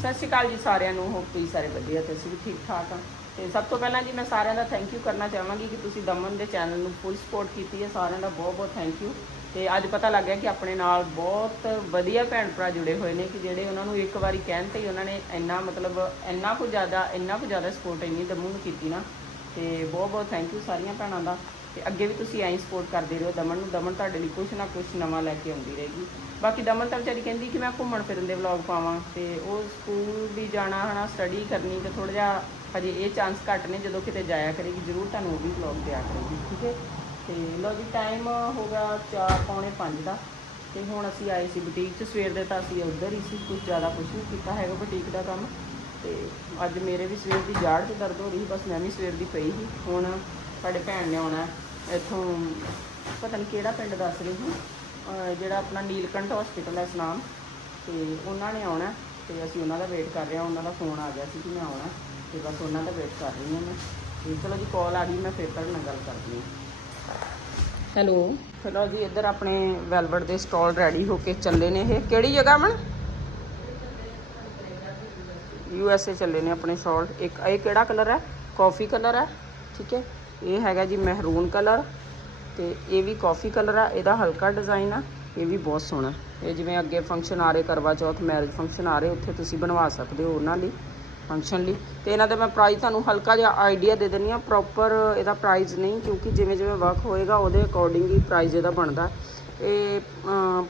ਸਤਿ ਸ਼੍ਰੀ ਅਕਾਲ ਜੀ ਸਾਰਿਆਂ ਨੂੰ ਹੋਪ ਤੁਸੀਂ ਸਾਰੇ ਵਧੀਆ ਤੇ ਅਸੀਂ ਵੀ ਠੀਕ ਠਾਕ ਹਾਂ। ਤੇ ਸਭ ਤੋਂ ਪਹਿਲਾਂ ਜੀ ਮੈਂ ਸਾਰਿਆਂ ਦਾ ਥੈਂਕ ਯੂ ਕਰਨਾ ਚਾਹਾਂਗੀ ਕਿ ਤੁਸੀਂ ਦਮਨ ਦੇ ਚੈਨਲ ਨੂੰ ਫੁੱਲ ਸਪੋਰਟ ਕੀਤੀ ਹੈ, ਸਾਰਿਆਂ ਦਾ ਬਹੁਤ ਬਹੁਤ ਥੈਂਕ ਯੂ ਤੇ ਅੱਜ ਪਤਾ ਲੱਗ ਗਿਆ ਕਿ ਆਪਣੇ ਨਾਲ ਬਹੁਤ ਵਧੀਆ ਭੈਣ ਭਰਾ ਜੁੜੇ ਹੋਏ ਨੇ ਕਿ ਜਿਹੜੇ ਉਹਨਾਂ ਨੂੰ ਇੱਕ ਵਾਰੀ ਕਹਿਣ ਤੇ ਹੀ ਉਹਨਾਂ ਨੇ ਇੰਨਾ ਮਤਲਬ ਇੰਨਾ ਕੁ ਜ਼ਿਆਦਾ, ਇੰਨਾ ਕੁ ਜ਼ਿਆਦਾ ਸਪੋਰਟ ਇੰਨੀ ਦਮਨ ਨੂੰ ਕੀਤੀ ਨਾ। ਤੇ ਬਹੁਤ ਬਹੁਤ ਥੈਂਕ ਯੂ ਸਾਰੀਆਂ ਭੈਣਾਂ ਦਾ। ਤੇ ਅੱਗੇ ਵੀ ਤੁਸੀਂ ਐਂ ਸਪੋਰਟ ਕਰਦੇ ਰਹੋ, ਦਮਨ ਨੂੰ, ਦਮਨ ਤੁਹਾਡੇ ਲਈ ਕੁਝ ਨਾ ਕੁਝ ਨਵਾਂ ਲੈ ਕੇ ਆਉਂਦੀ ਰਹੇਗੀ। ਬਾਕੀ ਦਮਨ ਤਾਂ ਵਿਚਾਰੀ ਕਹਿੰਦੀ ਕਿ ਮੈਂ ਘੁੰਮਣ ਫਿਰਨ ਦੇ ਵਲੌਗ ਪਾਵਾਂ ਤੇ ਉਹ ਸਕੂਲ ਵੀ ਜਾਣਾ, ਹਨਾ ਸਟੱਡੀ ਕਰਨੀ ਤੇ ਥੋੜਾ ਜਿਹਾ ਹਜੇ ਇਹ ਚਾਂਸ ਘੱਟ ਨੇ, ਜਦੋਂ ਕਿਤੇ ਜਾਇਆ ਕਰੇਗੀ, ਜ਼ਰੂਰ ਤੁਹਾਨੂੰ ਉਹ ਵੀ ਵਲੌਗ ਦਿਆ ਕਰੇਗੀ, ਠੀਕ ਹੈ? ਤੇ ਲੋ ਜੀ ਟਾਈਮ ਹੋ ਗਿਆ 4 ਪੌਣੇ 5 ਦਾ ਤੇ ਹੁਣ ਅਸੀਂ ਆਏ ਸੀ ਬੁਟੀਕ 'ਚ, ਸਵੇਰ ਦੇ ਤਾਂ ਅਸੀਂ ਉੱਧਰ ਹੀ ਸੀ ਕੁਝ ਜ਼ਿਆਦਾ ਕੁਝ ਨਹੀਂ ਕੀਤਾ ਹੈਗਾ ਬੁਟੀਕ ਦਾ ਕੰਮ। ਤੇ ਅੱਜ ਮੇਰੇ ਵੀ ਸਵੇਰ ਦੀ ਜਾੜ 'ਚ ਦਰਦ ਹੋ ਰਹੀ ਸੀ, ਬਸ ਮੈਂ ਵੀ ਸਵੇਰ ਦੀ ਪਈ ਸੀ, ਹੁਣ ਸਾਡੇ ਭੈਣ ਨੇ ਆਉਣਾ। ਇੱਥੋਂ ਪਤਾ ਨਹੀਂ ਕਿਹੜਾ ਪਿੰਡ ਦੱਸ ਰਹੀ ਅਹ ਜਿਹੜਾ ਆਪਣਾ ਨੀਲਕੰਠ ਹਸਪੀਟਲ ਹੈ ਸਨਾਮ ਤੇ ਉਹਨਾਂ ਨੇ ਆਉਣਾ ਤੇ ਅਸੀਂ ਉਹਨਾਂ ਦਾ ਵੇਟ ਕਰ ਰਹੇ ਹਾਂ ਉਹਨਾਂ ਦਾ ਫੋਨ ਆ ਗਿਆ ਸੀ ਕਿ ਮੈਂ ਆਉਣਾ ਤੇ ਬਸ ਉਹਨਾਂ ਦਾ ਵੇਟ ਕਰ ਰਹੀ ਹਾਂ ਮੈਂ। ਤੇ ਚਲੋ ਜੀ ਕਾਲ ਆ ਗਈ ਮੈਂ ਫਿਰ ਤੁਹਾਡੇ ਨਾਲ ਗੱਲ ਕਰਦੀ ਹਾਂ। ਹੈਲੋ ਚਲੋ ਜੀ ਇੱਧਰ ਆਪਣੇ ਵੈਲਵਟ ਦੇ ਸਟਾਲ ਰੈਡੀ ਹੋ ਕੇ ਚੱਲੇ ਨੇ ਇਹ। ਕਿਹੜੀ ਜਗ੍ਹਾ ਮਨ? ਯੂ ਐਸ ਏ ਚੱਲੇ ਨੇ ਆਪਣੇ ਸਟਾਲ ਇੱਕ ਇਹ ਕਿਹੜਾ ਕਲਰ ਹੈ? ਕਾਫੀ ਕਲਰ ਹੈ ਠੀਕ ਹੈ? ਇਹ ਹੈਗਾ ਜੀ ਮਹਿਰੂਨ ਕਲਰ ਤੇ ਇਹ ਵੀ ਕਾਫੀ ਕਲਰ ਆ, ਇਹਦਾ ਹਲਕਾ ਡਿਜ਼ਾਈਨ ਆ, ਇਹ ਵੀ ਬਹੁਤ ਸੋਹਣਾ। ਇਹ ਜਿਵੇਂ ਅੱਗੇ ਫੰਕਸ਼ਨ ਆ ਰਹੇ, ਕਰਵਾ ਚੌਥ ਮੈਰਿਜ ਫੰਕਸ਼ਨ ਆ ਰਹੇ, ਉੱਥੇ ਤੁਸੀਂ ਬਣਵਾ ਸਕਦੇ ਹੋ ਉਹਨਾਂ ਲਈ ਫੰਕਸ਼ਨ ਲਈ। ਤੇ ਇਹਨਾਂ ਦਾ ਮੈਂ ਪ੍ਰਾਈਸ ਤੁਹਾਨੂੰ ਹਲਕਾ ਜਿਹਾ ਆਈਡੀਆ ਦੇ ਦਿੰਦੀ ਆ ਪ੍ਰੋਪਰ ਇਹਦਾ ਪ੍ਰਾਈਸ ਨਹੀਂ, ਕਿਉਂਕਿ ਜਿਵੇਂ ਜਿਵੇਂ ਵਰਕ ਹੋਏਗਾ, ਉਹਦੇ ਅਕੋਰਡਿੰਗ ਹੀ ਪ੍ਰਾਈਸ ਇਹਦਾ ਬਣਦਾ। ਇਹ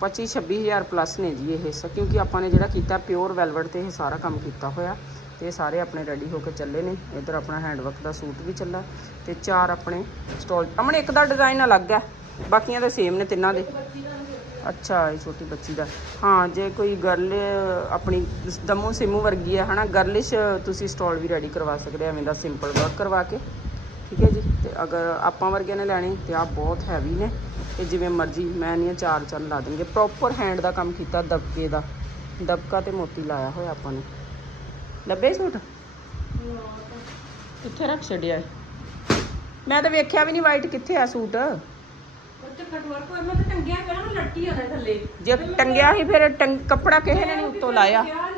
25 26000 ਪਲੱਸ ਨੇ ਜੀ ਇਹ ਸ- ਕਿਉਂਕਿ ਆਪਾਂ ਨੇ ਜਿਹੜਾ ਕੀਤਾ ਪਿਓਰ ਵੈਲਵਟ ਤੇ ਇਹ ਸਾਰਾ ਕੰਮ ਕੀਤਾ ਹੋਇਆ। ਤੇ ਸਾਰੇ ਆਪਣੇ ਰੈਡੀ ਹੋ ਕੇ ਚੱਲੇ ਨੇ। ਇੱਧਰ ਆਪਣਾ ਹੈਂਡਵਰਕ ਦਾ ਸੂਟ ਵੀ ਚੱਲਾ ਤੇ ਚਾਰ ਆਪਣੇ ਸਟਾਲ ਅਮਨ, ਇੱਕ ਦਾ ਡਿਜ਼ਾਈਨ ਅਲੱਗ ਹੈ, ਬਾਕੀਆਂ ਦੇ ਸੇਮ ਨੇ ਤਿੰਨਾਂ ਦੇ। ਅੱਛਾ, ਇਹ ਛੋਟੀ ਬੱਚੀ ਦਾ। ਹਾਂ, ਜੇ ਕੋਈ ਗਰਲ ਆਪਣੀ ਦਮੂ ਸਿਮੂ ਵਰਗੀ ਹੈ, ਹਨਾ ਗਰਲਿਸ਼ ਤੁਸੀਂ ਸਟਾਲ ਵੀ ਰੈਡੀ ਕਰਵਾ ਸਕਦੇ ਐਵੇਂ ਦਾ ਸਿੰਪਲ ਵਰਕ ਕਰਵਾ ਕੇ। ਠੀਕ ਹੈ ਜੀ? ਤੇ ਅਗਰ ਆਪਾਂ ਵਰਗਿਆਂ ਨੇ ਲੈਣੇ, ਤੇ ਆ ਬਹੁਤ ਹੈਵੀ ਨੇ। ਤੇ ਜਿਵੇਂ ਮਰਜ਼ੀ, ਮੈਂ ਨਹੀਂ ਚਾਰ ਚੰਨ ਲਾ ਦੇਣਗੇ। ਪ੍ਰੋਪਰ ਹੈਂਡ ਦਾ ਕੰਮ ਕੀਤਾ, ਦਬਕੇ ਦਾ। ਦਬਕਾ ਤੇ ਮੋਤੀ ਲਾਇਆ ਹੋਇਆ ਆਪਾਂ ਨੇ। ਲੱਭੇ ਸੂਟ? ਕਿੱਥੇ ਰੱਖ ਛੱਡਿਆ ਹੈ? ਮੈਂ ਤਾਂ ਵੇਖਿਆ ਵੀ ਨਹੀਂ ਵਾਈਟ ਕਿੱਥੇ ਆ ਸੂਟ। ਉੱਤੇ ਕਟਵਰ ਕੋਈ ਮੈਂ ਤਾਂ ਟੰਗਿਆ ਪਿਆ ਨਾ ਲੱਟੀ ਆ ਥੱਲੇ। ਜੇ ਟੰਗਿਆ ਸੀ ਫਿਰ ਟੰਗ ਕੱਪੜਾ ਕਿਸੇ ਨੇ ਨਹੀਂ ਉੱਤੋਂ ਲਾਇਆ। ਕਿਹਾ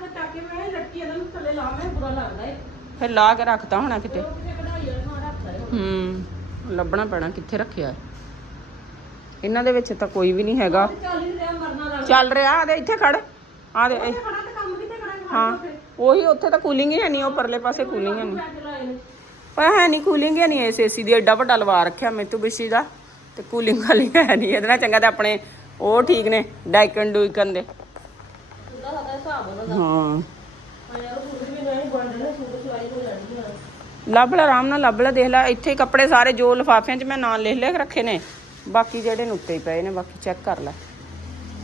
ਮੈਂ ਲੱਟੀ ਨੂੰ ਥੱਲੇ ਲਾ ਮੈਂ ਬੁਰਾ ਲੱਗਦਾ ਏ। ਫਿਰ ਲਾ ਕੇ ਰੱਖਤਾ ਹੋਣਾ ਕਿਤੇ। ਉਹ ਕਿਤੇ ਕਢਾਈ ਵਾਲਾ ਮਾਰਾ ਰੱਖਦਾ ਏ ਹੂੰ ਲੱਭਣਾ ਪੈਣਾ ਕਿੱਥੇ ਰੱਖਿਆ। ਇਹਨਾਂ ਦੇ ਵਿੱਚ ਤਾਂ ਕੋਈ ਵੀ ਨਹੀਂ ਹੈਗਾ। ਚੱਲ ਹੀ ਰਿਹਾ ਮਰਨਾ ਲੱਗ ਚੱਲ ਰਿਹਾ ਆ ਦੇ ਇੱਥੇ ਖੜ। ਆ ਦੇ ਇਹ- ਖੜਾ ਤੇ ਕੰਮ ਕਿਤੇ ਕਰਾਂ ਹਾਂ ਉਹੀ ਉੱਥੇ ਤਾਂ ਕੂਲਿੰਗ ਹੀ ਹੈ ਨਹੀਂ, ਉਹ ਪਰਲੇ ਪਾਸੇ ਕੂਲਿੰਗ ਹੈ ਨਹੀਂ। ਪਰ ਹੈ ਨਹੀਂ ਕੂਲਿੰਗ ਹੈ ਨਹੀਂ ਇਸ ਏਸੀ ਦੀ ਐਡਾ ਵੱਡਾ ਲਵਾ ਰੱਖਿਆ ਮੈਤੂਬਿਸ਼ੀ ਦਾ। ਤੇ ਕੂਲਿੰਗ ਵਾਲੀ ਹੈ ਨਹੀਂ, ਇਹਦੇ ਨਾਲ ਚੰਗਾ ਤੇ ਆਪਣੇ ਉਹ ਠੀਕ ਨੇ ਡਾਈਕਨ ਡੂਈਕਨ ਦੇ ਹਾਂ। ਲੱਭ ਲੈ, ਆਰਾਮ ਨਾਲ ਲੱਭ ਲੈ, ਦੇਖ ਲੈ, ਇੱਥੇ ਕੱਪੜੇ ਸਾਰੇ ਜੋ ਲਿਫਾਫਿਆਂ 'ਚ ਮੈਂ ਨਾਂ ਲਿਖ ਲਿਖ ਰੱਖੇ ਨੇ, ਬਾਕੀ ਜਿਹੜੇ ਨੇ ਉੱਤੇ ਹੀ ਪਏ ਨੇ, ਬਾਕੀ ਚੈੱਕ ਕਰ ਲੈ।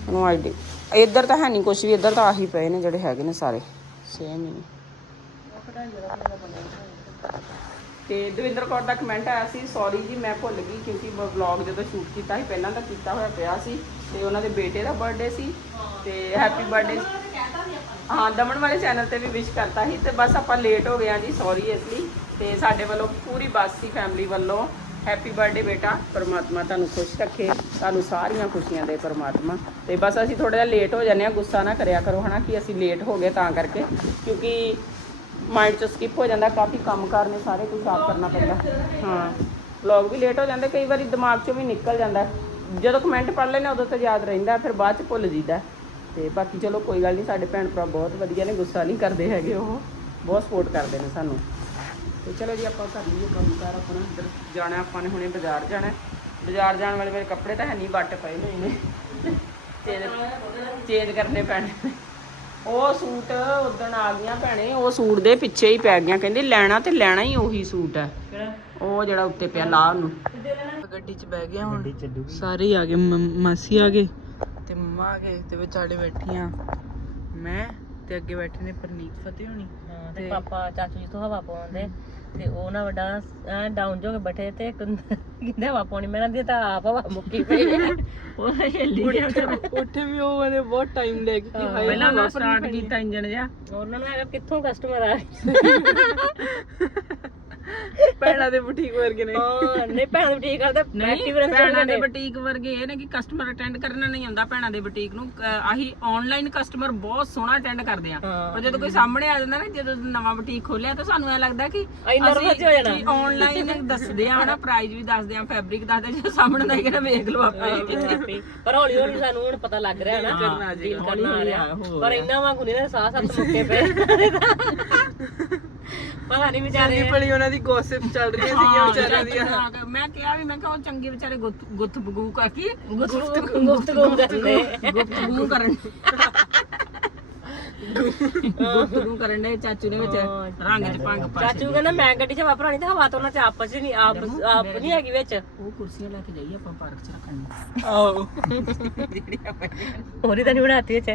ਉਹਨੂੰ ਆਈਡੀ ਇੱਧਰ ਤਾਂ ਹੈ ਨਹੀਂ ਕੁਝ ਵੀ, ਇੱਧਰ ਤਾਂ ਆਹੀ ਪਏ ਨੇ ਜਿਹੜੇ ਹੈਗੇ ਨੇ ਸਾਰੇ। ਸੇਮ ਹੀ। ਤੇ ਦਵਿੰਦਰ ਕੌਰ ਦਾ ਕਮੈਂਟ ਆਇਆ ਸੀ ਸੌਰੀ ਜੀ, ਮੈਂ ਭੁੱਲ ਗਈ ਕਿਉਂਕਿ ਵਲੌਗ ਜਦੋਂ ਸ਼ੂਟ ਕੀਤਾ ਸੀ, ਪਹਿਲਾਂ ਤਾਂ ਕੀਤਾ ਹੋਇਆ ਪਿਆ ਸੀ ਤੇ ਉਹਨਾਂ ਦੇ ਬੇਟੇ ਦਾ ਬਰਥਡੇ ਸੀ ਤੇ ਹੈਪੀ ਬਰਥਡੇ ਹਾਂ, ਦਮਨ ਵਾਲੇ ਚੈਨਲ ਤੇ ਵੀ ਵਿਸ਼ ਕਰਤਾ ਸੀ ਤੇ ਬਸ ਆਪਾਂ ਲੇਟ ਹੋ ਗਏ ਆ ਜੀ ਸੌਰੀ ਇਸ ਲਈ। ਤੇ ਸਾਡੇ ਵੱਲੋਂ ਪੂਰੀ ਬੱਸ ਸੀ ਫੈਮਿਲੀ ਵੱਲੋਂ। ਹੈਪੀ ਬਰਥਡੇ ਬੇਟਾ। ਪਰਮਾਤਮਾ ਤੁਹਾਨੂੰ ਖੁਸ਼ ਰੱਖੇ, ਤੁਹਾਨੂੰ ਸਾਰੀਆਂ ਖੁਸ਼ੀਆਂ ਦੇ ਪਰਮਾਤਮਾ। ਤੇ ਬਸ ਅਸੀਂ ਥੋੜਾ ਜਿਹਾ ਲੇਟ ਹੋ ਜਾਂਦੇ ਆ ਗੁੱਸਾ ਨਾ ਕਰਿਆ ਕਰੋ, ਹਨਾ, ਕਿ ਅਸੀਂ ਲੇਟ ਹੋ ਗਏ ਤਾਂ ਕਰਕੇ। ਕਿਉਂਕਿ ਮਾਈਂਡ ਚ ਸਕਿਪ ਹੋ ਜਾਂਦਾ, ਕਾਫੀ ਕੰਮ ਕਾਰ ਨੇ ਸਾਰੇ ਕੁਝ ਆਪ ਕਰਨਾ ਪੈਂਦਾ। ਹਾਂ ਵਲੌਗ ਵੀ ਲੇਟ ਹੋ ਜਾਂਦੇ, ਕਈ ਵਾਰੀ ਦਿਮਾਗ ਚੋਂ ਵੀ ਨਿਕਲ ਜਾਂਦਾ। ਜਦੋਂ ਕਮੈਂਟ ਪੜ੍ਹ ਲੈਨੇ ਉਦੋਂ ਤਾਂ ਯਾਦ ਰਹਿੰਦਾ, ਫਿਰ ਬਾਅਦ ਚ ਭੁੱਲ ਜੀਦਾ ਤੇ ਬਾਕੀ ਚਲੋ, ਕੋਈ ਗੱਲ ਨਹੀਂ, ਸਾਡੇ ਭੈਣ ਭਰਾ ਬਹੁਤ ਵਧੀਆ ਨੇ, ਗੁੱਸਾ ਨਹੀਂ ਕਰਦੇ ਹੈਗੇ ਉਹ। ਬਹੁਤ ਸਪੋਰਟ ਕਰਦੇ ਨੇ ਸਾਨੂੰ। ਤੇ ਚਲੋ ਜੀ ਆਪਾਂ ਕਰ ਲਈਏ ਕੰਮ ਕਾਰ ਆਪਣਾ ਇੱਧਰ ਜਾਣਾ ਆਪਾਂ ਨੇ ਹੁਣੇ ਬਾਜ਼ਾਰ ਜਾਣਾ। ਬਾਜ਼ਾਰ ਜਾਣ ਵਾਲੇ ਮੇਰੇ ਕੱਪੜੇ ਤਾਂ ਹੈ ਨਹੀਂ ਵੱਟ ਪਏ ਨੇ। ਇਹਨੇ ਚੇਂਜ ਚੇਂਜ ਕਰਨੇ ਪੈਣੇ। ਉਹ ਸੂਟ ਉਦਣ ਆ ਗਈਆਂ ਭੈਣੇ ਉਹ ਸੂਟ ਦੇ ਪਿੱਛੇ ਹੀ ਪੈ ਗਈਆਂ ਕਹਿੰਦੇ ਲੈਣਾ ਤੇ ਲੈਣਾ ਹੀ ਉਹੀ ਸੂਟ ਹੈ। ਕਿਹੜਾ? ਉਹ ਜਿਹੜਾ ਉੱਤੇ ਪਿਆ ਲਾ ਉਹਨੂੰ ਗੱਡੀ 'ਚ ਬਹਿ ਗਿਆ ਹੁਣ। ਸਾਰੇ ਆ ਗਏ ਮਾਸੀ ਆ ਗਏ ਤੇ ਮੰਮਾ ਆ ਗਏ ਤੇ ਵਿਚਾਲੇ ਬੈਠੀਆਂ। ਮੈਂ ਤੇ ਅੱਗੇ ਬੈਠੇ ਨੇ ਪਰਨੀਤ ਫਤਿਹ ਹੋਣੀ। ਤੇ ਪਾਪਾ ਚਾਚੂ ਜੀ ਤੋਂ ਹਵਾ ਪਾਉਂਦੇ। ਤੇ ਉਹ ਨਾ ਵੱਡਾ ਐ ਡਾਊਨ ਜੋ ਕੇ ਬੈਠੇ ਤੇ ਕਿੰਨੇ ਹਵਾ ਪਾਉਣੀ ਮੈਂ ਦੀ ਤਾਂ ਆਪ ਹਵਾ ਮੁੱਕੀ ਪਈ। ਹੈ। ਉਹ ਹਿੱਲੀ ਗਿਆ ਉੱਥੇ ਵੀ ਉਹ ਵਾਲੇ ਬਹੁਤ ਟਾਈਮ ਲੈ ਕੇ ਪਹਿਲਾਂ ਮੈਂ ਸਟਾਰਟ ਕੀਤਾ ਇੰਜਨ ਜਿਹਾ। ਉਹਨਾਂ ਨੂੰ ਹੈਗਾ ਕਿੱਥੋਂ ਕਸਟਮਰ ਆ ਭੈਣਾਂ ਦੇ ਬੁਟੀਕ ਵਰਗੇ ਨੇ। ਹਾਂ ਨਹੀਂ ਭੈਣ ਦੀ ਠੀਕ ਕਰਦਾ ਐਕਟਿਵ ਭੈਣਾਂ ਦੇ ਬੁਟੀਕ ਵਰਗੇ ਇਹ ਨੇ ਕਿ ਕਸਟਮਰ ਅਟੈਂਡ ਕਰਨਾ ਨਹੀਂ ਆਉਂਦਾ ਭੈਣਾਂ ਦੇ ਬੁਟੀਕ ਨੂੰ। ਆਹੀ ਆਨਲਾਈਨ ਕਸਟਮਰ ਬਹੁਤ ਸੋਹਣਾ ਅਟੈਂਡ ਕਰਦੇ ਆ। ਪਰ ਜਦੋਂ ਕੋਈ ਸਾਹਮਣੇ ਆ ਜਾਂਦਾ ਨਾ ਜਦੋਂ ਨਵਾਂ ਬੁਟੀਕ ਖੋਲਿਆ ਤਾਂ ਸਾਨੂੰ ਐ ਲੱਗਦਾ ਕਿ ਅਸੀਂ nervous ਹੋ ਜਾਣਾ। ਆਨਲਾਈਨ ਦੱਸਦੇ ਆ ਹਨਾ ਪ੍ਰਾਈਸ ਵੀ ਦੱਸਦੇ ਆ ਫੈਬਰਿਕ ਦੱਸਦੇ ਆ ਜਦੋਂ ਸਾਹਮਣੇ ਦਾ ਕਿਹੜਾ ਵੇਖ ਲਓ ਆਪੇ। ਪਰ ਹੌਲੀ ਹੌਲੀ ਸਾਨੂੰ ਹੁਣ ਪਤਾ ਲੱਗ ਰਿਹਾ ਨਾ ਕਰਨਾ ਜਾਏਗਾ, ਕਰਨਾ ਪਰ ਇੰਨਾ ਵਾਂਗੂ ਨਹੀਂ ਨਾ ਸਾਹ ਸੱਤ ਮੁੱਕੇ ਪਏ। ਪਤਾ ਨਹੀਂ ਵਿਚਾਰੇ। ਭਲੀ ਉਹਨਾਂ ਦੀ ਗੋਸਿਪ ਚੱਲ ਰਹੀ ਸੀਗੀਆਂ ਵਿਚਾਰਿਆਂ ਦੀਆਂ। ਹਾਂ, ਮੈਂ ਕਿਹਾ ਵੀ ਮੈਂ ਕਿਹਾ ਉਹ ਚੰਗੇ ਵਿਚਾਰੇ ਗੁੱਤ ਗੁੱਤ ਬਗੂ ਕਾ ਕੀ ਗੁਫ਼ਤਗੂ ਗੁਫ਼ਤਗੂ ਕਰਦੇ ਗੁੱਤਗੂ ਕਰਨ। ਗੁੱਤਗੂ ਕਰਨ। ਦੇ ਚਾਚੂ ਨੇ ਵਿੱਚ ਰੰਗ ਚ ਭੰਗ ਪਾ ਚਾਚੂ ਕਹਿੰਦਾ ਮੈਂ ਗੱਡੀ 'ਚ ਵਾਪਰਾਣੀ ਤੇ ਹਵਾ ਤੋਂ ਉਹਨਾਂ 'ਚ ਆਪਸ 'ਚ ਨਹੀਂ ਆਪ ਆਪ ਨਹੀਂ ਹੈਗੀ ਵਿੱਚ। ਉਹ ਕੁਰਸੀਆਂ ਲੈ ਕੇ ਜਾਈਏ ਆਪਾਂ ਪਾਰਕ ਚ ਰੱਖਣ ਨੂੰ। ਆਹੋ। ਹੋਰੀ ਤਾਂ ਨਹੀਂ ਬਣਾਤੀ ਵਿੱਚ।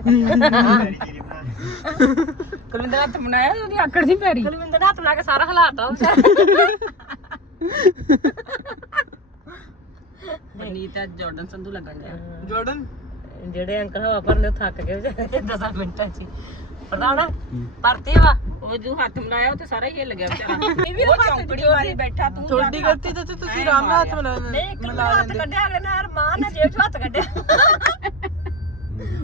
ਕੁਲਿੰਦਰ ਹੱਥ ਬਣਾਇਆ ਉਹਦੀ ਆਕੜ ਨਹੀਂ ਪੈ ਰਹੀ ਕੁਲਵਿੰਦਰ ਨੇ ਹੱਥ ਲਾ ਕੇ ਸਾਰਾ ਹਲਾਤਾ ਬਨੀਤ ਜਾਰਡਨ ਸੰਧੂ ਲੱਗਣ ਡਿਆ। ਜਾਰਡਨ? ਜਿਹੜੇ ਅੰਕਲ ਹਵਾ ਭਰਨੇ ਉਹ ਥੱਕ ਗਏ ਵਿਚਾਰੇ। 10 ਮਿੰਟਾਂ 'ਚ ਨਾ ਪਰਤੀ ਵਾ। ਉਹ ਜੋ ਹੱਥ ਮਿਲਾਇਆ ਉਹ ਤੇ ਸਾਰਾ ਹੀ ਹਿੱਲ ਗਿਆ ਵਿਚਾਰਾ। ਉਹ ਚੌਂਕੜੀ ਮਾਰੀ ਬੈਠਾ ਤੂੰ ਤੁਹਾਡੀ ਗਲਤੀ ਤਾਂ ਤੁਸੀਂ ਆਰਾਮ ਨਾਲ ਹੱਥ ਮਿਲਾ ਨਹੀਂ ਇੱਕ ਹੱਥ ਕੱਢਿਆ ਅਗਲੇ ਨੇ ਅਰਮਾਨ ਨੇ ਜੇਬ 'ਚ ਹੱਥ ਕੱਢਿਆ।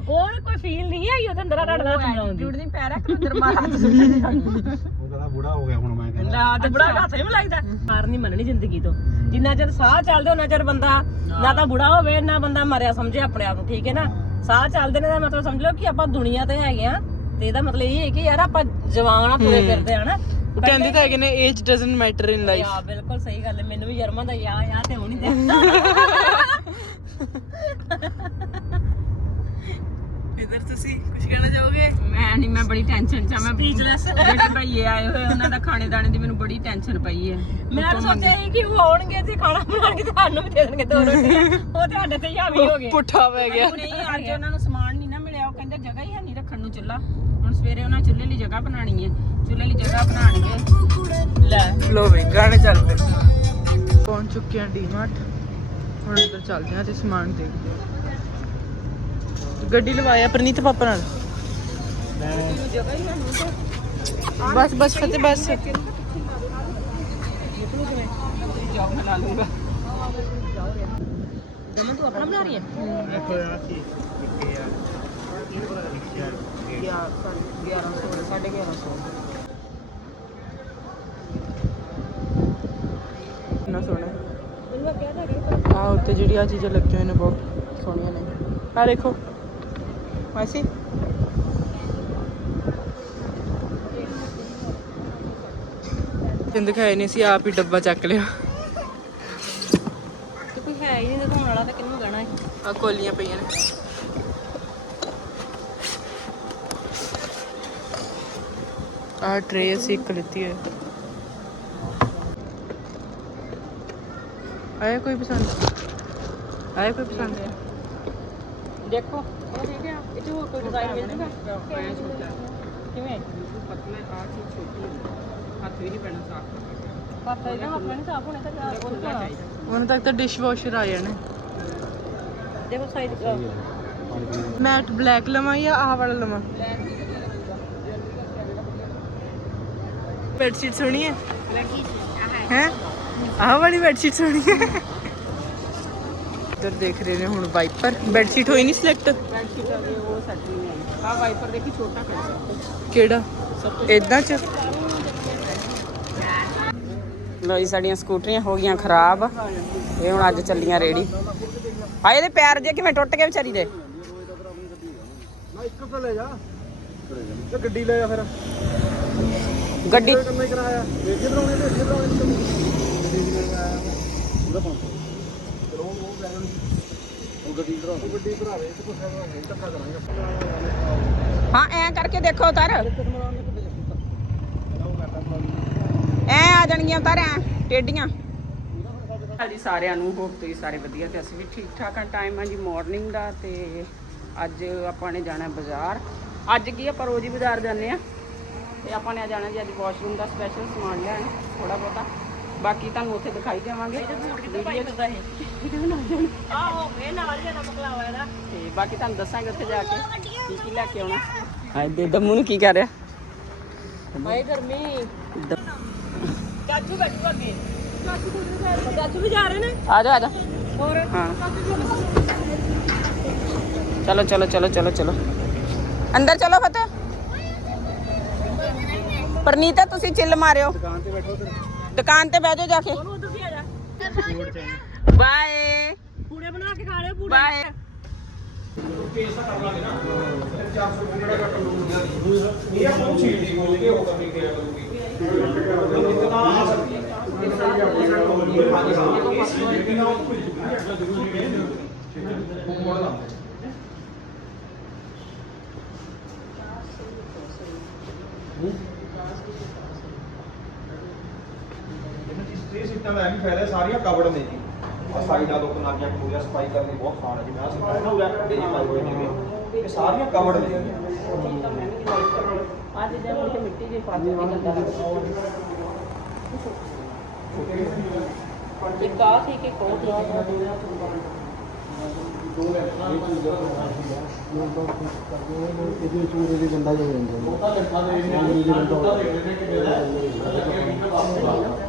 ਉਹ ਵੀ ਕੋਈ ਫੀਲ ਨਹੀਂ ਆਈ ਉਹਦੇ ਅੰਦਰ ਰੜਦਾ ਹੱਥ ਮਿਲਾਉਣ ਦੀ ਜੁੜ ਨਹੀਂ ਪੈ ਰਿਹਾ ਕਿ ਮਾਰ ਉਹ ਕਹਿੰਦਾ ਬੁੜਾ ਹੋ ਗਿਆ ਹੁਣ ਮੈਂ ਕਹਿੰਦਾ। ਲਾ ਤੇ ਬੁੜਾ ਹੱਥ ਨਹੀਂ ਮਿਲਾਈਦਾ ਹਾਰ ਨਹੀਂ ਮੰਨਣੀ ਜ਼ਿੰਦਗੀ ਤੋਂ। ਜਿੰਨਾ ਚਿਰ ਸਾਹ ਚੱਲਦੇ ਉਹਨਾਂ ਚਿਰ ਬੰਦਾ ਨਾ ਤਾਂ ਬੁੜਾ ਹੋਵੇ ਨਾ ਬੰਦਾ ਮਰਿਆ ਸਮਝੇ ਆਪਣੇ ਆਪ ਨੂੰ ਠੀਕ ਹੈ ਨਾ? ਸਾਹ ਚੱਲਦੇ ਨੇ ਦਾ ਮਤਲਬ ਸਮਝ ਲਓ ਕਿ ਆਪਾਂ ਦੁਨੀਆ ਤੇ ਹੈਗੇ ਆ ਤੇ ਇਹਦਾ ਮਤਲਬ ਇਹ ਹੈ ਕਿ ਯਾਰ ਆਪਾਂ ਜਵਾਨ ਆ ਤੁਰੇ ਫਿਰਦੇ ਆ ਨਾ ਉਹ ਕਹਿੰਦੇ ਤਾਂ ਹੈਗੇ ਨੇ age doesn't matter in life ਯਾ ਬਿਲਕੁਲ ਸਹੀ ਗੱਲ ਹੈ। ਮੈਨੂੰ ਵੀ ਜਰਮਨ ਦਾ ਯਾ ਯਾ ਤੇ ਹੋਣੀ ਦੇ ਇਧਰ ਤੁਸੀਂ ਕੁਝ ਕਹਿਣਾ ਚਾਹੋਗੇ? ਮੈਂ ਨਹੀਂ ਮੈਂ ਬੜੀ ਟੈਨਸ਼ਨ ਚ ਆ ਮੈਂ Speechless। ਜਿਹੜੇ ਭਈਏ ਆਏ ਹੋਏ ਉਹਨਾਂ ਦਾ ਖਾਣੇ ਦਾਣੇ ਦੀ ਮੈਨੂੰ ਬੜੀ ਟੈਨਸ਼ਨ ਪਈ ਹੈ। ਮੈਂ ਤਾਂ ਸੋਚਿਆ ਸੀ ਕਿ ਉਹ ਆਉਣਗੇ ਤੇ ਖਾਣਾ ਬਣਾਉਣਗੇ ਤੇ ਸਾਨੂੰ ਵੀ ਦੇ ਦੇਣਗੇ ਦੋ ਰੋਟੀਆਂ। ਉਹ ਤੇ ਸਾਡੇ ਤੇ ਹਾਵੀ ਹੋ ਗਏ। ਪੁੱਠਾ ਪੈ ਗਿਆ। ਨਹੀਂ ਅੱਜ ਉਹਨਾਂ ਨੂੰ ਸਮਾਨ ਨਹੀਂ ਨਾ ਮਿਲਿਆ ਉਹ ਕਹਿੰਦੇ ਜਗ੍ਹਾ ਹੀ ਹੈ ਨਹੀਂ ਰੱਖਣ ਨੂੰ ਚੁੱਲਾ ਹੁਣ ਸਵੇਰੇ ਉਹਨਾਂ ਚੁੱਲ੍ਹੇ ਲਈ ਜਗ੍ਹਾ ਬਣਾਣੀ ਹੈ ਚੁੱਲ੍ਹੇ ਲਈ ਜਗ੍ਹਾ ਬਣਾਣਗੇ ਲੈ। ਲੋ ਵੇ ਗਾਣੇ ਚੱਲ ਪਏ। ਪਹੁੰਚ ਚੁੱਕੇ ਆ ਡੀਮਾਰਟ ਹੁਣ ਅੰਦਰ ਚੱਲਦੇ ਆ ਤੇ ਸਮਾਨ ਦੇਖਦੇ ਆ ਗੱਡੀ ਲਵਾਇਆ ਪ੍ਰਨੀਤ ਪਾਪਾ ਨਾਲ। ਬਸ ਬਸ ਫਤਿਹ ਬਸ। ਜਾਓ ਮੈਂ ਲਾ ਲੂੰਗਾ ਜਮਨ ਤੂੰ ਆਪਣਾ ਬਣਾ ਰਹੀ ਹੈ? ਦੇਖੋ ਯਾਰ ਕੀ ਯਾਰ 1100 1150 ਕਿੰਨਾ ਸੋਹਣਾ ਆ ਉੱਤੇ ਜਿਹੜੀ ਆ ਚੀਜ਼ਾਂ ਲੱਗੀਆਂ ਹੋਈਆਂ ਨੇ ਬਹੁਤ ਸੋਹਣੀਆਂ ਨੇ। ਆ ਦੇਖੋ। ਮਾਸੀ ਜਿੰਦ ਖਾਏ ਨਹੀਂ ਸੀ ਆਪ ਹੀ ਡੱਬਾ ਚੱਕ ਲਿਆ। ਤੇ ਕੋਈ ਹੈ ਹੀ ਨਹੀਂ ਦਿਖਾਉਣ ਵਾਲਾ ਤਾਂ ਕਿਹਨੂੰ ਕਹਿਣਾ ਹੈ ਆ ਕੋਲੀਆਂ ਪਈਆਂ ਨੇ। ਆ ਟਰੇ ਅਸੀਂ ਇੱਕ ਲਿੱਤੀ ਹੈ। ਆਇਆ ਕੋਈ ਪਸੰਦ? ਆਇਆ ਕੋਈ ਪਸੰਦ ਹੈ? ਦੇਖੋ ਉਹ ਠੀਕ ਹੈ ਇਹ 'ਚ ਹੋਰ ਕੋਈ ਡਿਜ਼ਾਈਨ ਮਿਲ ਜੂਗਾ? ਕਿਵੇਂ? ਪਤਲੇ ਆ ਚੀਜ਼ ਛੋਟੀ ਹੈ ਹੱਥ ਵੀ ਨਹੀਂ ਪੈਣਾ ਸਾਫ਼ ਪਾਪਾ ਇਹਦਾ ਹੱਥ ਨਹੀਂ ਸਾਫ਼ ਹੋਣੇ ਤਾਂ ਕਿਆ- ਉਹ ਖੁੱਲਾ ਤਾਂ- ਚਾਹੀਦਾ ਉਹਨਾਂ ਤੱਕ ਤਾਂ ਡਿਸ਼ ਵਾਸ਼ਰ ਆ ਜਾਣੇ ਦੇਖੋ ਸਾਈਜ਼ ਮੈਟ ਬਲੈਕ ਲਵਾਂ ਜਾਂ ਆਹ ਵਾਲਾ ਲਵਾਂ? ਬੈੱਡ ਸ਼ੀਟ ਸੋਹਣੀ ਹੈ? ਹੈ ਆਹ ਵਾਲੀ ਬੈੱਡ ਸ਼ੀਟ ਸੋਹਣੀ ਹੈ? ਇੱਧਰ ਦੇਖ ਰਹੇ ਨੇ ਹੁਣ ਵਾਈਪਰ। ਬੈੱਡ ਸ਼ੀਟ ਹੋਈ ਨਹੀਂ ਸਿਲੈਕਟ ਬੈਡ ਸ਼ੀਟ ਆ ਗਈ ਉਹ ਸੈੱਟ ਨਹੀਂ ਆਈ ਆ ਵਾਈਪਰ ਦੇਖੀ ਛੋਟਾ ਕਰ ਕਿਹੜਾ? ਇਦਾਂ ਚ? ਲੋ ਜੀ ਸਾਡੀਆਂ ਸਕੂਟਰੀਆਂ ਹੋ ਗਈਆਂ ਖਰਾਬ। ਇਹ ਹੁਣ ਅੱਜ ਚੱਲੀਆਂ ਰੇੜੀ ਹਾਏ ਇਹਦੇ ਪੈਰ ਜੇ ਕਿਵੇਂ ਟੁੱਟ ਗਏ ਵਿਚਾਰੀ ਦੇ? ਨਾ ਇੱਕ ਤਾਂ ਲੈ ਜਾ। ਤੇ ਗੱਡੀ ਲੈ ਜਾ ਫਿਰ। ਗੱਡੀ ਕਿੰਨੇ ਕਰਾਇਆ? ਵੇਖੇ ਬਣਾਉਣੇ ਤੇ ਇੱਥੇ ਬਣਾਉਣੇ ਗੱਡੀ ਦੀ ਆਇਆ ਉਹਦਾ ਪੰਪ ਗੱਡੀ ਭਰਾਵੇ ਤੇ ਕੁਛ ਨਹੀਂ ਧੱਕਾ ਕਰਾਂਗੇ ਹਾਂ, ਐ ਕਰਕੇ ਦੇਖੋ ਤਰ ਐ ਆ ਜਾਣਗੀਆਂ ਤਰ ਐ, ਟੇਡੀਆਂ। ਜੀ, ਸਾਰਿਆਂ ਨੂੰ ਹੋਪ ਤੁਸੀਂ ਸਾਰੇ ਵਧੀਆ ਤੇ ਅਸੀਂ ਵੀ ਠੀਕ ਠਾਕ ਆ ਟਾਈਮ ਆ ਜੀ ਮਾਰਨਿੰਗ ਦਾ ਤੇ ਅੱਜ ਆਪਾਂ ਨੇ ਜਾਣਾ ਬਾਜ਼ਾਰ। ਅੱਜ ਕੀ ਆਪਾਂ ਰੋਜ਼ ਹੀ ਬਾਜ਼ਾਰ ਜਾਂਦੇ ਆ। ਤੇ ਆਪਾਂ ਨੇ ਜਾਣਾ ਜੀ ਅੱਜ ਵਾਸ਼ਰੂਮ ਦਾ ਸਪੈਸ਼ਲ ਸਮਾਨ ਲੈਣ ਥੋੜਾ ਬਹੁਤਾ। ਬਾਕੀ ਤੁਹਾਨੂੰ ਉੱਥੇ ਦਿਖਾਈ ਦੇਵਾਂਗੇ ਵੀਡੀਓ ਚ ਆਹੋ ਇਹ ਨਾਲ ਜਿਹੜਾ ਮਕਲਾਵਾ ਇਹਦਾ ਤੇ ਬਾਕੀ ਤੁਹਾਨੂੰ ਦੱਸਾਂਗੇ ਉੱਥੇ ਜਾ ਕੇ ਕੀ ਕੀ ਲੈ ਕੇ ਆਉਣਾ ਹਾਂ ਦੇ ਦਮੂ ਨੂੰ ਕੀ ਕਰ ਰਿਹਾ ਭਾਈ ਗਰਮੀ ਚਾਚੂ ਬੈਠੂ ਅੱਗੇ ਚਾਚੂ ਵੀ ਜਾ ਰਹੇ ਨੇ ਆ ਜਾ ਆ ਜਾ ਹੋਰ ਹਾਂ ਚਲੋ ਚਲੋ ਚਲੋ ਚਲੋ ਚਲੋ ਅੰਦਰ ਚਲੋ ਫਤਿਹ ਪਰਨੀਤਾ ਤੁਸੀਂ ਚਿੱਲ ਮਾਰਿਓ ਦੁਕਾਨ ਤੇ ਬੈਠੋ ਤੇ ਦੁਕਾਨ ਤੇ ਬਹਿ ਜਾਓ ਜਾ ਕੇ ਉਹਨੂੰ ਉਧਰ ਵੀ ਆ ਜਾ ਰੋਡ ਚਾਹੀਦਾ ਬਾਏ ਪੂੜੇ ਬਣਾ ਕੇ ਖਾ ਲਿਓ ਪੂੜੇ ਬਾਏ ਇਹ ਸਿਸਟਮ ਹੈ ਵੀ ਫਾਇਦਾ ਸਾਰੀਆਂ ਕਵਰਡ ਨੇ ਜੀ। ਆ ਸਾਈਡਾਂ ਤੋਂ ਕਨਾਰੀਆਂ ਕਨੂਰੀਆਂ ਸਫ਼ਾਈ ਕਰਨੀ ਬਹੁਤ ਆਸਾਨ ਹੈ ਜਿਵੇਂ ਆ ਸਿਸਟਮ ਹੈ ਨਾ ਉਹ ਖੱਡੇ ਜਿਹੇ ਪਾਏ ਹੋਏ ਨੇ ਇਹ ਸਾਰੀਆਂ ਕਵਰਡ ਨੇ ਅੱਜ ਜੇ ਮੁੜ ਕੇ ਮਿੱਟੀ ਦੀ ਫਾਜ ਕੇ ਗੰਦਾ ਇੱਕ ਆ ਸੀ ਕਿ ਕੋਟ ਇਹਦੇ ਵਿੱਚ ਮੇਰੇ ਦੀ ਗੰਦਾ ਜਿਹਾ ਹੋ ਜਾਂਦਾ ਉਹ ਤਾਂ ਲਿਖਾ ਦੇ ਇਹਨੇ ਦੀ ਗੰਦਾ ਹੋ ਉਹ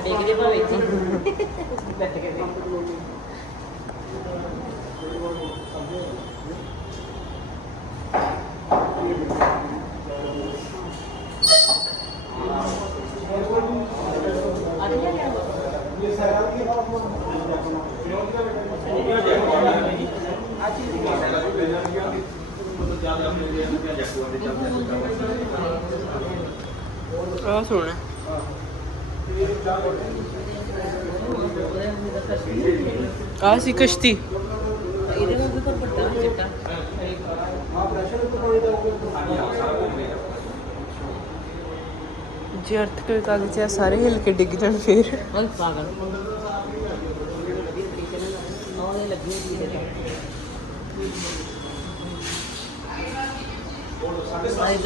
ਗੋਲ ਹੈ ਬੈਠ ਕੇ ਦੇਖੋ ਆ ਦੇਖਦੇ ਭਾਵੇਂ ਇੱਥੇ ਬੈਠ ਕੇ ਦੇਖ ਅੱਜ ਲੈ ਗਿਆ ਆ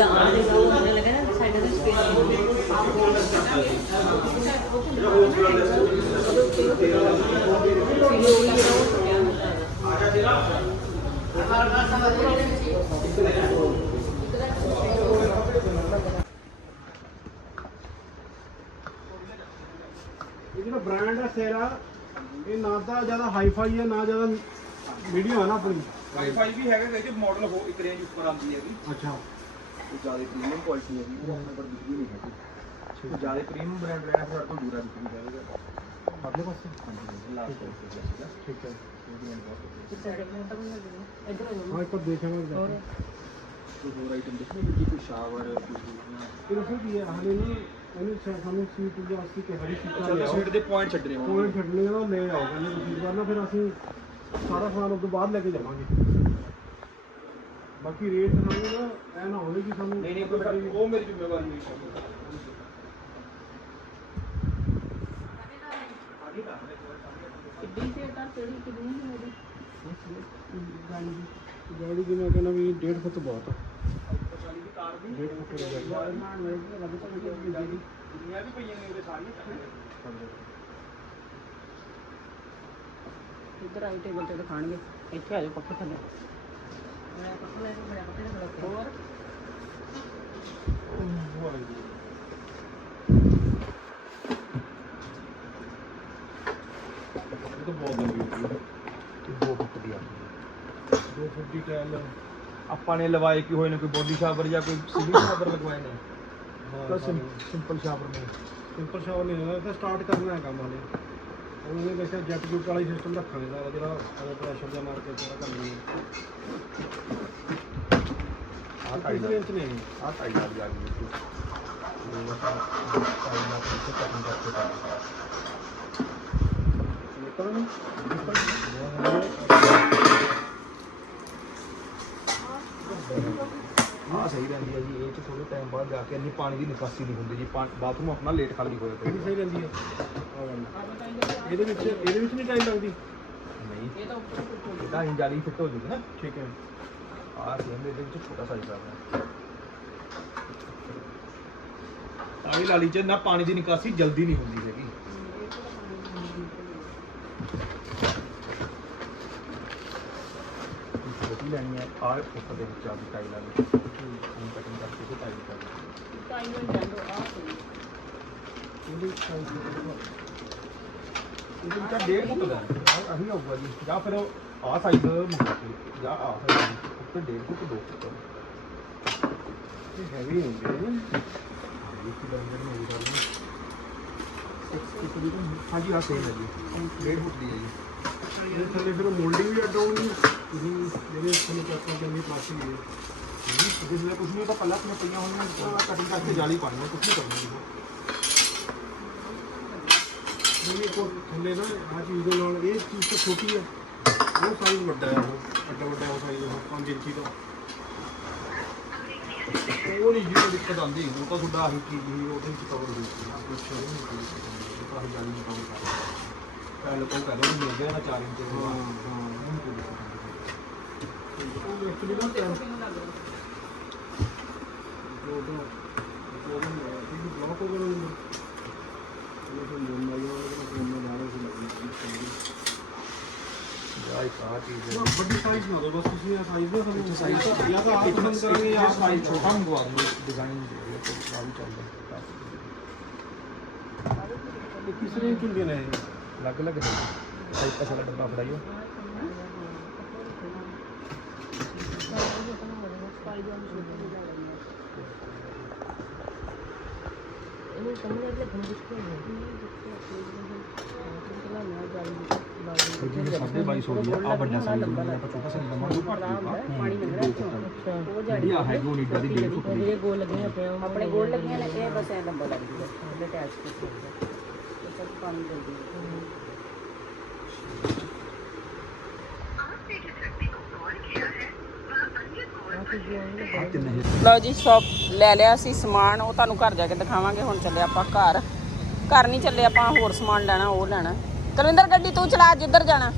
ਸੋਹਣਾ ਆ ਸੀ ਕਸ਼ਤੀ ਕੇ ਇਹ ਜਿਹੜਾ ਬ੍ਰਾਂਡ ਹੈ ਸੇਰਾ ਇਹ ਨਾ ਤਾਂ ਜ਼ਿਆਦਾ ਹਾਈ-ਫਾਈ ਹੈ ਨਾ ਜ਼ਿਆਦਾ ਮੀਡੀਅਮ ਹੈ ਨਾ ਆਪਣੀ। ਵਾਈਫਾਈ ਵੀ ਹੈਗਾ ਇਹਦੇ ਮਾਡਲ ਹੋ ਇੱਕ ਰੇਂਜ ਉੱਪਰ ਆਉਂਦੀ ਹੈਗੀ। ਅੱਛਾ। ਉਹ ਜ਼ਿਆਦਾ ਪ੍ਰੀਮੀਅਮ ਕੁਆਲਿਟੀ ਹੈਗੀ ਉਹ ਆਪਣੇ ਕੋਲ ਬਿਕਦੀ ਨਹੀਂ ਹੈਗੀ। ਉਹ ਜ਼ਿਆਦਾ ਪ੍ਰੀਮੀਅਮ ਬ੍ਰਾਂਡ ਲੈਣਾ ਫਿਰ ਤੋਂ ਦੂਰਾ ਬਿਕਦੀ ਜਾਵੇਗਾ। ਅਗਲੇ ਪਾਸੇ? ਲਾਸਟ ਠੀਕ ਹੈ। ਇੱਧਰ ਹਾਂ ਇੱਕ ਵਾਰ ਦੇਖਾਂਗੇ ਜਾ ਕੇ। ਕੋਈ ਹੋਰ ਆਈਟਮ ਦੇਖਣੀ ਵੀ ਕੋਈ ਸ਼ਾਵਰ ਕੋਈ ਦੂਸਰੀਆਂ ਇਹ ਦੱਸੋ ਕੀ ਹੈ ਹਾਲੇ ਨਹੀਂ ਇਹਨੂੰ ਸਾਨੂੰ ਸੀਟ ਜਾਂ ਅਸੀਂ ਕਿ ਹਰੀ ਸੀਟਾਂ ਚੱਲ ਸੀਟ ਦੇ ਪੁਆਇੰਟ ਕੋਈ ਹੋਣਗੇ। ਛੱਡਣੇ ਨਾ ਲੈ ਆਓ ਕਹਿੰਦੇ ਤੁਸੀਂ। ਨਾ ਫਿਰ ਅਸੀਂ ਸਾਰਾ ਸਮਾਨ ਉਸ ਤੋਂ ਬਾਅਦ ਲੈ ਕੇ ਜਾਵਾਂਗੇ। ਬਾਕੀ ਰੇਟ ਸਾਨੂੰ ਨਾ ਐ ਨਾ ਹੋਵੇ ਕਿ ਸਾਨੂੰ ਨਹੀਂ ਨਹੀਂ ਕੋਈ ਉਹ ਮੇਰੀ ਜ਼ਿੰਮੇਵਾਰੀ ਨਹੀਂ ਹੈ ਕਿੱਡੀ ਸੀ ਤਾਂ? ਕਿਹੜੀ ਕਿੰਨੀ ਸੀ ਉਹਦੀ? ਗਾੜੀ ਦੀ ਮੈਂ ਕਹਿੰਦਾ ਵੀ 1.5 ਫੁੱਟ ਬਹੁਤ ਆ। 1.5 ਫੁੱਟ ਦੀ ਗਾੜੀ ਦੁਨੀਆ ਵੀ ਪਈਆਂ ਨੇ ਉਹਦੇ ਸਾਰੀਆਂ ਇੱਧਰ ਆਈ ਟੇਬਲ ਤੇ ਦਿਖਾਣਗੇ ਇੱਥੇ ਆ ਜਾਓ ਪੱਖੇ ਥੱਲੇ। ਆਪਾਂ ਨੇ ਲਵਾਏ ਕਿ ਹੋਏ ਨੇ ਕੋਈ ਬੋਡੀ ਸ਼ਾਵਰ ਜਾਂ ਕੋਈ ਸਿਵਲ ਸ਼ਾਵਰ ਲਗਵਾਏ ਨੇ? ਹਾਂ ਸਿੰਪਲ ਸ਼ਾਵਰ ਨੇ। ਸਿੰਪਲ ਸ਼ਾਵਰ ਨਹੀਂ ਹੋਣਾ ਤਾਂ ਸਟਾਰਟ ਕਰਨਾ ਹੈ ਕੰਮ ਹਾਲੇ। ਉਹਨਾਂ ਨੇ ਵੈਸੇ ਜੈਟ ਜੂਟ ਵਾਲਾ ਸਿਸਟਮ ਰੱਖਾਂਗੇ ਸਾਰਾ ਜਿਹੜਾ ਪ੍ਰੈਸ਼ਰ ਦਾ ਮਾਰ ਕੇ ਸਾਰਾ ਕਰਨੀ ਹੈ। ਆਹ ਢਾਈ ਢਾਈ ਇੰਚ ਨਹੀਂ। ਆਹ ਢਾਈ ਲੱਖ ਜਾ ਗਈ ਨਿਕਲ ਨਹੀਂ ਸਹੀ ਰਹਿੰਦੀ ਹੈ ਜੀ ਇਹ ਚ ਥੋੜੇ ਟਾਈਮ ਬਾਅਦ ਜਾ ਕੇ ਇੰਨੀ ਪਾਣੀ ਦੀ ਨਿਕਾਸੀ ਨਹੀਂ ਹੁੰਦੀ ਜੀ ਬਾਥਰੂਮ ਆਪਣਾ ਲੇਟ ਖਾਲੀ ਹੋਇਆ ਪਿਆ ਸਹੀ ਰਹਿੰਦੀ ਹੈ ਇਹਦੇ ਵਿੱਚ ਇਹਦੇ ਵਿੱਚ ਨਹੀਂ ਟਾਈਮ ਲੱਗਦੀ? ਨਹੀਂ ਇਹ ਤਾਂ ਉੱਪਰ ਇਹਦਾ ਇੰਜ ਜਾਲੀ ਫਿੱਟ ਹੋ ਜੂਗੀ ਨਾ। ਠੀਕ ਹੈ। ਆਹ ਸੇਮ ਇਹਦੇ ਵਿੱਚ ਛੋਟਾ ਸਾਈਜ਼ ਆ। ਆਹੀ ਲਾਲੀ ਚ ਨਾ ਪਾਣੀ ਦੀ ਨਿਕਾਸੀ ਜਲਦੀ ਨਹੀਂ ਹੁੰਦੀ ਹੈਗੀ ਛੋਟੀ ਲੈਣੀ ਹੈ। ਆਹ ਫੁੱਟ ਦੇ ਵਿੱਚ ਆ ਦੀ ਟਾਈਲ ਵਾਲੀ ਹੁਣ ਕਟਿੰਗ ਕਰਕੇ ਤੇ ਟਾਈਲ ਕਰ ਇਹਦੇ ਵਿੱਚ size ਇਹਦੇ ਵਿੱਚ ਤਾਂ ਡੇਢ ਫੁੱਟ ਦਾ। ਆਹ ਆਹੀ ਆਊਗਾ ਜੀ। ਜਾਂ ਫਿਰ ਆਹ ਸਾਈਜ਼ ਮੰਗਾ ਕੇ ਜਾਂ ਆਹ ਸਾਈਜ਼ ਉੱਤੇ ਡੇਢ ਫੁੱਟ ਦੋ ਫੁੱਟ ਇਹ ਹੈਵੀ ਹੁੰਦੀ ਹੈ ਹਾਂਜੀ ਆ ਸੇਮ ਹੈ ਜੀ। ਡੇਢ ਫੁੱਟ ਦੀ ਹੈ ਜੀ। ਇਹ ਥੱਲੇ ਫਿਰ ਮੋਲਡਿੰਗ ਵੀ ਅੱਡ ਹੋਣੀ ਤੁਸੀਂ ਜਿਹੜੇ ਥੱਲੇ ਚੱਕਾਂ ਚੰਗੀ ਪਲਾਸਟਿਕ ਦੀ ਹੈ। ਜਿਸ ਵੇਲੇ ਕੁਝ ਨਹੀਂ ਤਾਂ ਪੱਲਾ ਕਿਵੇਂ ਪਈਆਂ ਹੋਈਆਂ ਉਹ ਕਟਿੰਗ ਕਰਕੇ ਜਾਲੀ ਪਾਣੀ ਹੈ ਕੁਝ ਨਹੀਂ ਕਰਨਾ ਜੀ ਨਹੀਂ ਕੋ ਥੱਲੇ ਨਾ ਆ ਚੀਜ਼ ਦੇ ਨਾਲ, ਇਹ ਚੀਜ਼ ਤਾਂ ਛੋਟੀ ਹੈ। ਉਹ ਸਾਈਜ਼ ਵੱਡਾ ਹੈ, ਉਹ ਅੱਡਾ ਵੱਡਾ ਉਹ ਸਾਈਜ਼ ਉਹ 5 ਇੰਚੀ ਦਾ। ਉਹ ਨਹੀਂ ਜੀ, ਕੋਈ ਦਿੱਕਤ ਆਉਂਦੀ, ਉਹ ਤਾਂ ਤੁਹਾਡਾ ਆਹੀ ਚੀਜ਼ ਹੀ ਉਹਦੇ ਵਿੱਚ ਕਵਰ ਹੋ ਗਈ ਨਾ ਕੁਝ ਹੋਰ ਨਹੀਂ ਕੋਈ ਉਹ ਤਾਂ ਆਹੀ ਜਾਲੀ ਨੂੰ ਕਵਰ ਕਰ ਪਹਿਲੇ ਤੋਂ ਪਹਿਲੇ ਮਿਲ ਗਿਆ ਨਾ 4 ਇੰਚ ਦਾ ਹਾਂ ਹਾਂ। ਐਕਚੁਅਲੀ ਨਾ ਟਾਈਮ ਜੋ ਦੋ ਜੋ ਵੀ ਬਲੌਕ ਹੋ ਨੇ। ਇਹ ਤੋਂ ਮੁੰਨ ਆਇਆ ਉਹ ਤੋਂ ਮੁੰਨ ਆ। ਰਿਹਾ ਸੀ ਚੀਜ਼ ਹੈ। ਨਾ ਵੱਡੀ ਸਾਈਜ਼ ਨਾ ਦੋ ਬਸ ਤੁਸੀਂ ਇਹ ਸਾਈਜ਼ ਦਾ ਸਾਨੂੰ ਸਾਈਜ਼ ਜਾਂ ਤਾਂ ਆਪ ਪਸੰਦ ਕਰਾਂਗੇ ਜਾਂ ਸਾਈਜ਼ ਛੋਟਾ। ਮੰਗਵਾ ਦੂੰਗੇ ਡਿਜ਼ਾਈਨ ਦੇ ਆ ਵੀ ਚੱਲਦਾ। ਇਹ ਕਿਸ ਰੇਂਜ ਹੁੰਦੇ ਨੇ ਇਹ? ਅਲੱਗ ਅਲੱਗ ਦਾ ਸਾਡਾ ਡੱਬਾ ਫੜਾਈਓ। ਜੀ ਸਾਢੇ 2200 ਦੀ ਆ ਵੱਡਾ ਸਾਈਜ਼ ਹੁੰਦਾ ਆਪਾਂ ਛੋਟਾ ਸਾਈਜ਼ ਜਿਹੜੀ ਆ ਹੈਗੀ ਉਹ ਨੀਡਾ ਦੀ ਡੇਢ ਫੁੱਟ ਦੀ ਇਹ ਗੋਲ ਲੱਗੀਆਂ ਪਈਆਂ ਆਪਣੇ ਗੋਲ ਲੱਗੀਆਂ ਨੇ ਇਹ ਬਸ ਐ ਲੰਬਾ ਲੱਗ ਜੂਗਾ ਥੱਲੇ ਅਟੈਚ ਸਭ ਪਾਣੀ ਜਲਦੀ ਲਓ ਜੀ ਸ਼ਾਪ ਲੈ ਲਿਆ ਸੀ ਸਮਾਨ, ਉਹ ਤੁਹਾਨੂੰ ਘਰ ਜਾ ਕੇ ਦਿਖਾਵਾਂਗੇ, ਹੁਣ ਚੱਲੇ ਆਪਾਂ ਘਰ। ਘਰ ਨਹੀਂ ਚੱਲੇ, ਆਪਾਂ ਹੋਰ ਸਮਾਨ ਲੈਣਾ, ਉਹ ਲੈਣਾ। ਤਰਵਿੰਦਰ ਗੱਡੀ ਤੂੰ ਚਲਾ ਜਿੱਧਰ ਜਾਣਾ।